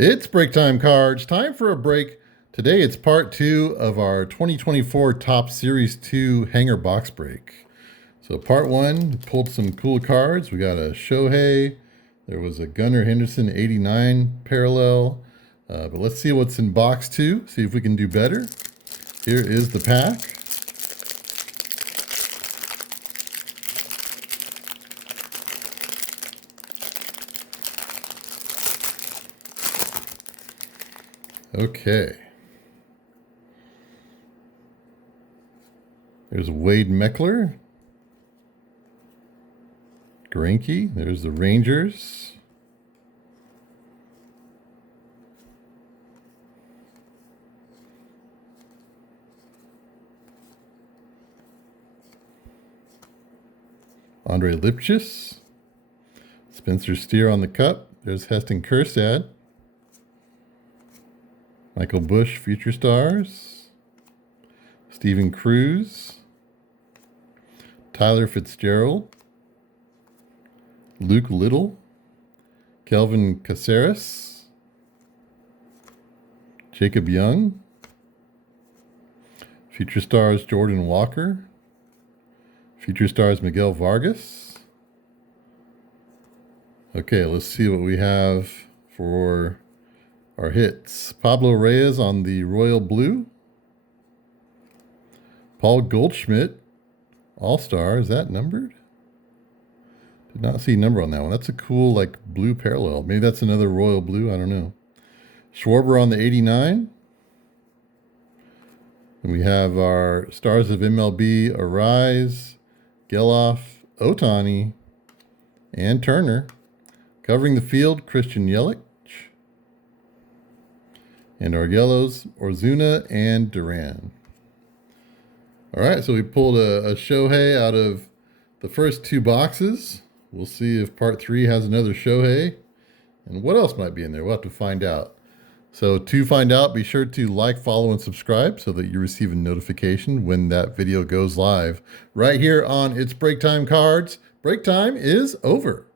It's break time cards. Time for a break. Today it's part two of our 2024 Top Series 2 hanger box break. So part one, pulled some cool cards. We got a Shohei. There was a Gunnar Henderson 89 parallel. But let's see what's in box two. See if we can do better. Here is the pack. Okay. There's Wade Meckler. Greinke. There's the Rangers. Andre Lipchis. Spencer Steer on the cup. There's Heston Kjerstad. Michael Busch, Future Stars. Steven Cruz. Tyler Fitzgerald. Luke Little. Kelvin Caceres. Jacob Young. Future Stars, Jordan Walker. Future Stars, Miguel Vargas. Okay, let's see what we have for our hits. Pablo Reyes on the Royal Blue. Paul Goldschmidt, All-Star. Is that numbered? Did not see number on that one. That's a cool, like, blue parallel. Maybe that's another Royal Blue. I don't know. Schwarber on the 89. And we have our Stars of MLB, Arise, Geloff, Ohtani, and Turner. Covering the field, Christian Yelich. And our yellows, Ozuna and Duran. All right, so we pulled a Shohei out of the first two boxes. We'll see if part three has another Shohei. And what else might be in there? We'll have to find out. So to find out, be sure to like, follow, and subscribe so that you receive a notification when that video goes live. Right here on It's Break Time Cards. Break time is over.